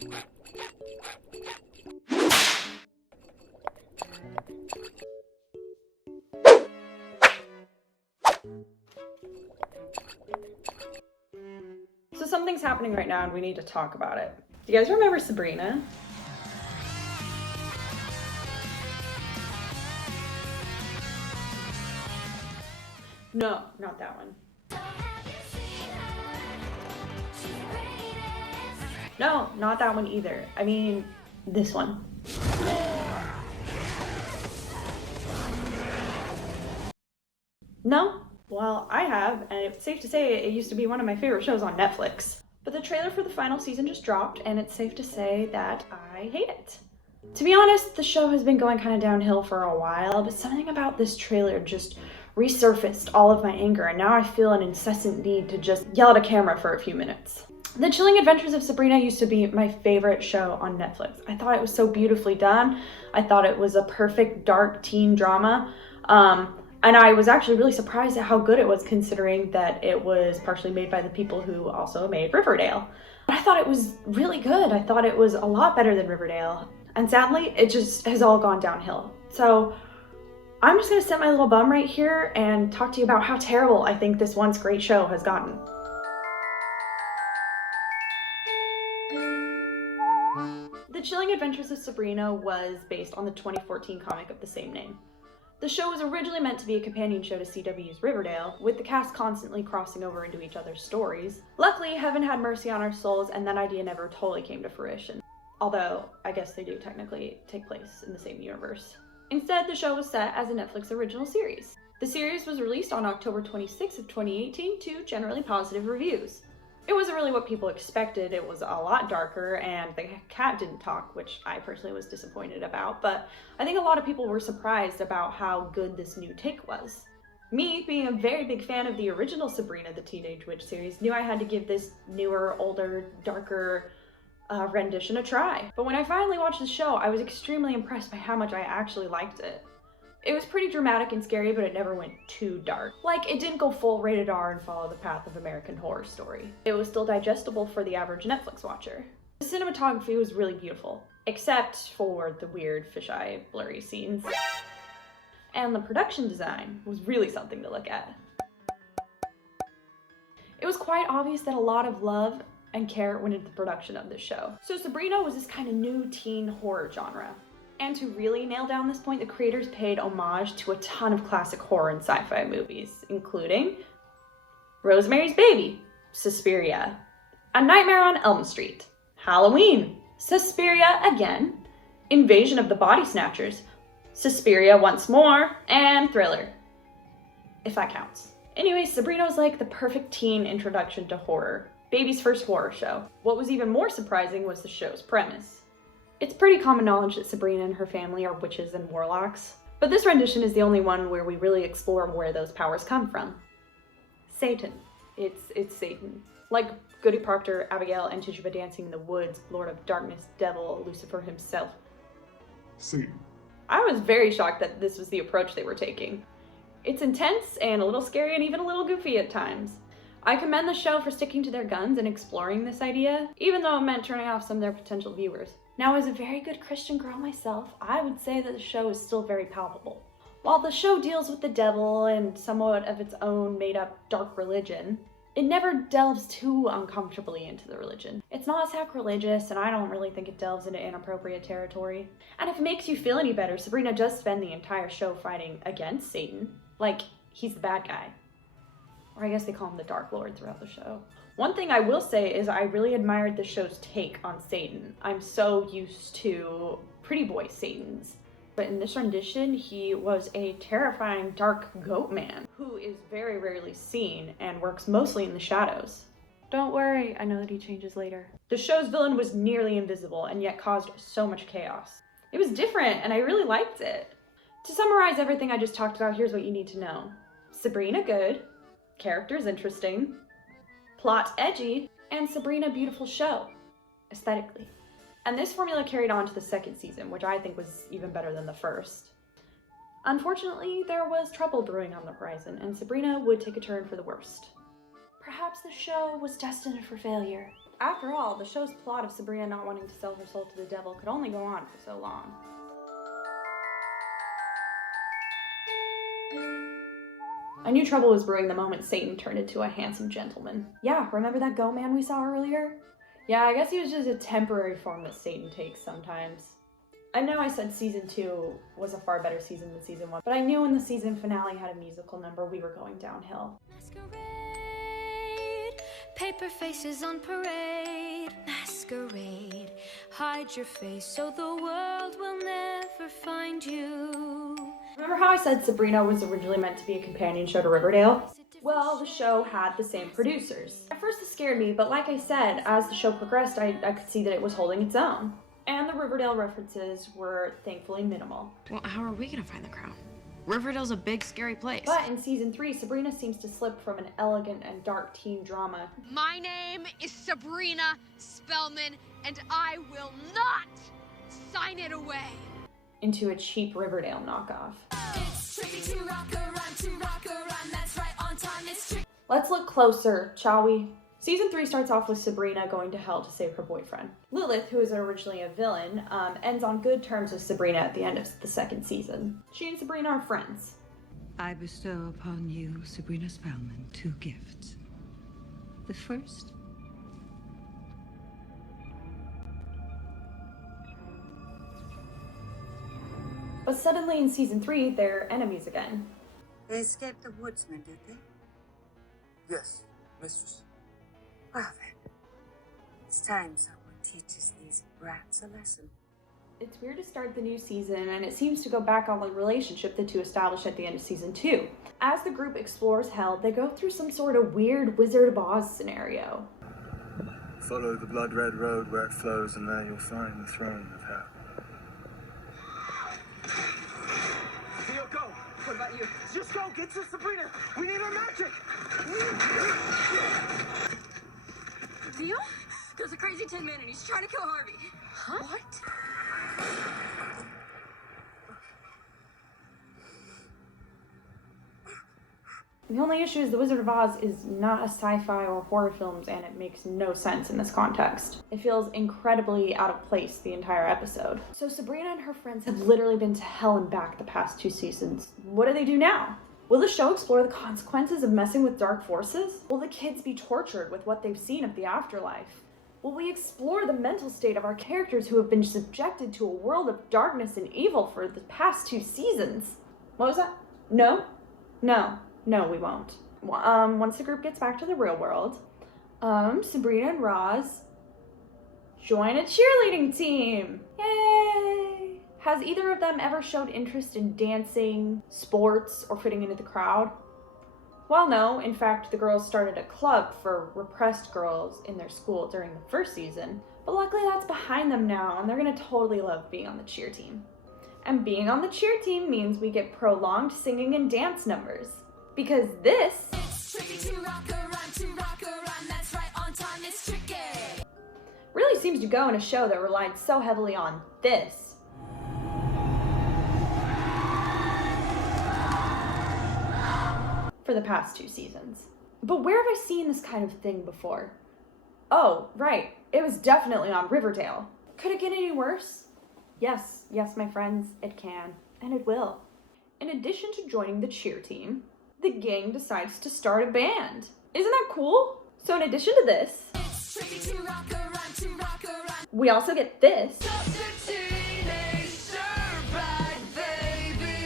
So something's happening right now and we need to talk about it. Do you guys remember Sabrina? No, not that one. No, not that one either. I mean, this one. No? Well, I have, and it's safe to say it used to be one of my favorite shows on Netflix. But the trailer for the final season just dropped, and it's safe to say that I hate it. To be honest, the show has been going kind of downhill for a while, but something about this trailer just resurfaced all of my anger, and now I feel an incessant need to just yell at a camera for a few minutes. The Chilling Adventures of Sabrina used to be my favorite show on Netflix. I thought it was so beautifully done. I thought it was a perfect dark teen drama. And I was actually really surprised at how good it was, considering that it was partially made by the people who also made Riverdale. But I thought it was really good. I thought it was a lot better than Riverdale. And sadly, it just has all gone downhill. So I'm just gonna sit my little bum right here and talk to you about how terrible I think this once great show has gotten. The Chilling Adventures of Sabrina was based on the 2014 comic of the same name. The show was originally meant to be a companion show to CW's Riverdale, with the cast constantly crossing over into each other's stories. Luckily, heaven had mercy on our souls, and that idea never totally came to fruition. Although, I guess they do technically take place in the same universe. Instead, the show was set as a Netflix original series. The series was released on October 26th of 2018 to generally positive reviews. It wasn't really what people expected. It was a lot darker, and the cat didn't talk, which I personally was disappointed about, but I think a lot of people were surprised about how good this new take was. Me, being a very big fan of the original Sabrina the Teenage Witch series, knew I had to give this newer, older, darker rendition a try. But when I finally watched the show, I was extremely impressed by how much I actually liked it. It was pretty dramatic and scary, but it never went too dark. Like, it didn't go full rated R and follow the path of American Horror Story. It was still digestible for the average Netflix watcher. The cinematography was really beautiful, except for the weird fisheye blurry scenes. And the production design was really something to look at. It was quite obvious that a lot of love and care went into the production of this show. So Sabrina was this kind of new teen horror genre. And to really nail down this point, the creators paid homage to a ton of classic horror and sci-fi movies, including Rosemary's Baby, Suspiria, A Nightmare on Elm Street, Halloween, Suspiria again, Invasion of the Body Snatchers, Suspiria once more, and Thriller, if that counts. Anyway, Sabrina was like the perfect teen introduction to horror, baby's first horror show. What was even more surprising was the show's premise. It's pretty common knowledge that Sabrina and her family are witches and warlocks, but this rendition is the only one where we really explore where those powers come from. Satan. It's Satan. Like Goody Proctor, Abigail, and Tituba Dancing in the Woods, Lord of Darkness, Devil, Lucifer himself. Satan. I was very shocked that this was the approach they were taking. It's intense and a little scary and even a little goofy at times. I commend the show for sticking to their guns and exploring this idea, even though it meant turning off some of their potential viewers. Now, as a very good Christian girl myself, I would say that the show is still very palpable. While the show deals with the devil and somewhat of its own made-up dark religion, it never delves too uncomfortably into the religion. It's not sacrilegious, and I don't really think it delves into inappropriate territory. And if it makes you feel any better, Sabrina does spend the entire show fighting against Satan. Like, he's the bad guy. Or I guess they call him the Dark Lord throughout the show. One thing I will say is I really admired the show's take on Satan. I'm so used to pretty boy Satans. But in this rendition, he was a terrifying dark goat man who is very rarely seen and works mostly in the shadows. Don't worry, I know that he changes later. The show's villain was nearly invisible and yet caused so much chaos. It was different and I really liked it. To summarize everything I just talked about, here's what you need to know. Sabrina good, characters interesting, plot edgy, and Sabrina beautiful show, aesthetically. And this formula carried on to the second season, which I think was even better than the first. Unfortunately, there was trouble brewing on the horizon, and Sabrina would take a turn for the worst. Perhaps the show was destined for failure. After all, the show's plot of Sabrina not wanting to sell her soul to the devil could only go on for so long. I knew trouble was brewing the moment Satan turned into a handsome gentleman. Yeah, remember that goat man we saw earlier? Yeah, I guess he was just a temporary form that Satan takes sometimes. I know I said season 2 was a far better season than season 1, but I knew when the season finale had a musical number, we were going downhill. Masquerade, paper faces on parade. Masquerade, hide your face so the world will never find you. Remember how I said Sabrina was originally meant to be a companion show to Riverdale? Well, the show had the same producers. At first it scared me, but like I said, as the show progressed, I could see that it was holding its own. And the Riverdale references were thankfully minimal. Well, how are we gonna find the crown? Riverdale's a big, scary place. But in season 3, Sabrina seems to slip from an elegant and dark teen drama. My name is Sabrina Spellman, and I will not sign it away. Into a cheap Riverdale knockoff. Let's look closer, shall we? Season 3 starts off with Sabrina going to hell to save her boyfriend. Lilith, who is originally a villain, ends on good terms with Sabrina at the end of the second season. She and Sabrina are friends. I bestow upon you, Sabrina Spellman, 2 gifts. The first, But suddenly in season 3, they're enemies again. They escaped the woodsman, did they? Yes, mistress. Well then, it's time someone teaches these brats a lesson. It's weird to start the new season, and it seems to go back on the relationship the two established at the end of season 2. As the group explores hell, they go through some sort of weird Wizard of Oz scenario. Follow the blood-red road where it flows, and there you'll find the throne of hell. Theo, go! What about you? Just go! Get to Sabrina! We need her magic! Theo? There's a crazy tin man and he's trying to kill Harvey. Huh? What? The only issue is the Wizard of Oz is not a sci-fi or horror films, and it makes no sense in this context. It feels incredibly out of place the entire episode. So Sabrina and her friends have literally been to hell and back the past 2 seasons. What do they do now? Will the show explore the consequences of messing with dark forces? Will the kids be tortured with what they've seen of the afterlife? Will we explore the mental state of our characters who have been subjected to a world of darkness and evil for the past 2 seasons? What was that? No? No, we won't. Once the group gets back to the real world, Sabrina and Roz join a cheerleading team. Yay! Has either of them ever showed interest in dancing, sports, or fitting into the crowd? Well, no. In fact, the girls started a club for repressed girls in their school during the first season, but luckily that's behind them now, and they're gonna totally love being on the cheer team. And being on the cheer team means we get prolonged singing and dance numbers. Because this really seems to go in a show that relied so heavily on this. For the past 2 seasons. But where have I seen this kind of thing before? Oh, right. It was definitely on Riverdale. Could it get any worse? Yes, my friends, it can. And it will. In addition to joining the cheer team, the gang decides to start a band. Isn't that cool? So in addition to this, we also get this.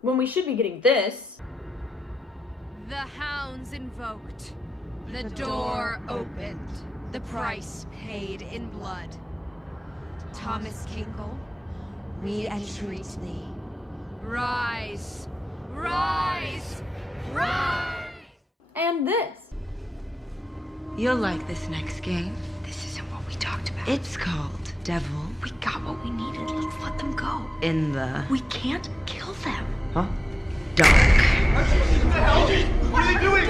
When we should be getting this. The hounds invoked. The door opened. The price paid in blood. Thomas Kinkle, we entreat thee. Rise! Rise! Rise! And this. you'll like this next game. This isn't what we talked about. It's called Devil We got what we needed. Let's let them go. in the We can't kill them. Dark. What are they doing?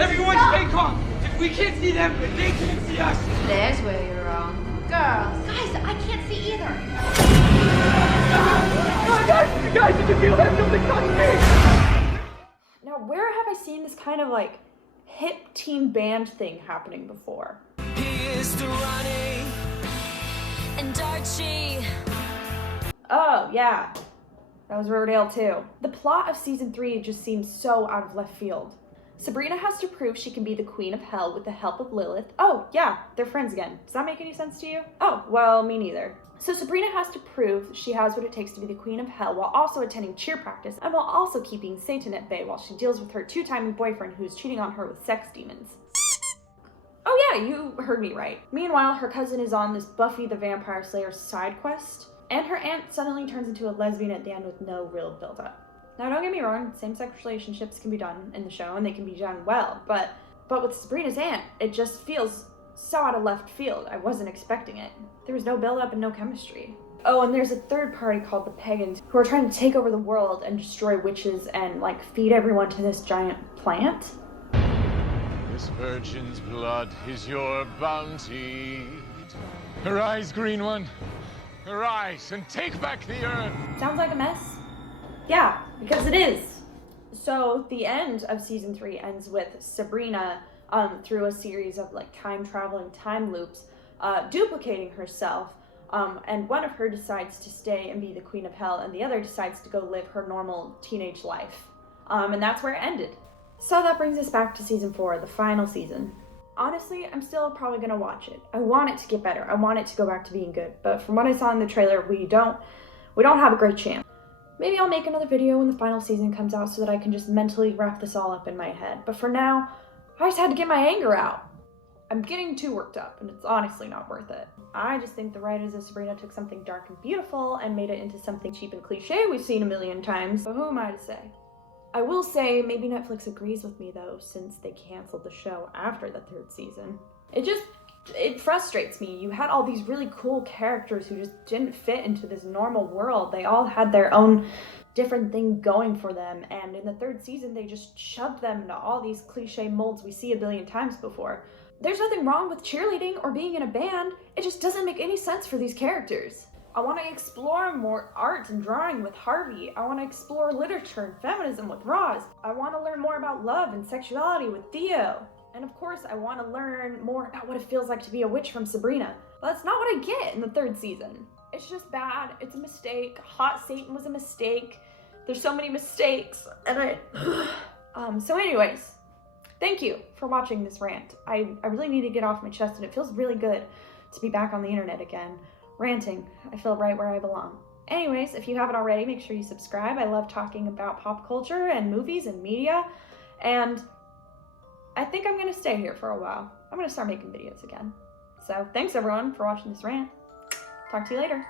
Everyone stay calm. If we can't see them, they can't see us. There's where you're wrong. Girls. Guys, I can't see either. Guys, did you feel that? Something touched me. Now, where have I seen this kind of like hip teen band thing happening before? He here's to Ronnie and Archie. Oh, yeah. That was Riverdale too. The plot of season 3 just seems so out of left field. Sabrina has to prove she can be the queen of hell with the help of Lilith. Oh, yeah, they're friends again. Does that make any sense to you? Oh, well, me neither. So Sabrina has to prove she has what it takes to be the queen of hell while also attending cheer practice and while also keeping Satan at bay while she deals with her two-timing boyfriend who's cheating on her with sex demons. Oh yeah, you heard me right. Meanwhile, her cousin is on this Buffy the Vampire Slayer side quest, and her aunt suddenly turns into a lesbian at the end with no real build-up. Now, don't get me wrong, same-sex relationships can be done in the show, and they can be done well, but with Sabrina's aunt, it just feels so out of left field. I wasn't expecting it. There was no build-up and no chemistry. Oh, and there's a third party called the Pagans who are trying to take over the world and destroy witches and, like, feed everyone to this giant plant. This virgin's blood is your bounty. Arise, green one. Arise and take back the earth. Sounds like a mess? Yeah, because it is. So the end of season 3 ends with Sabrina, through a series of like time-traveling time loops, duplicating herself, and one of her decides to stay and be the queen of hell, and the other decides to go live her normal teenage life. And that's where it ended. So that brings us back to season 4, the final season. Honestly, I'm still probably gonna watch it. I want it to get better. I want it to go back to being good. But from what I saw in the trailer, we don't have a great chance. Maybe I'll make another video when the final season comes out so that I can just mentally wrap this all up in my head. But for now, I just had to get my anger out. I'm getting too worked up, and it's honestly not worth it. I just think the writers of Sabrina took something dark and beautiful and made it into something cheap and cliche we've seen a million times. But who am I to say? I will say maybe Netflix agrees with me though, since they canceled the show after the 3rd season. It frustrates me. You had all these really cool characters who just didn't fit into this normal world. They all had their own different thing going for them, and in the 3rd season they just shoved them into all these cliche molds we see a billion times before. There's nothing wrong with cheerleading or being in a band, it just doesn't make any sense for these characters. I want to explore more art and drawing with Harvey. I want to explore literature and feminism with Roz. I want to learn more about love and sexuality with Theo. And of course, I want to learn more about what it feels like to be a witch from Sabrina. But that's not what I get in the 3rd season. It's just bad. It's a mistake. Hot Satan was a mistake. There's so many mistakes. And so anyways, thank you for watching this rant. I really need to get off my chest, and it feels really good to be back on the internet again. Ranting. I feel right where I belong. Anyways, if you haven't already, make sure you subscribe. I love talking about pop culture and movies and media, and I think I'm gonna stay here for a while. I'm gonna start making videos again. So thanks everyone for watching this rant. Talk to you later.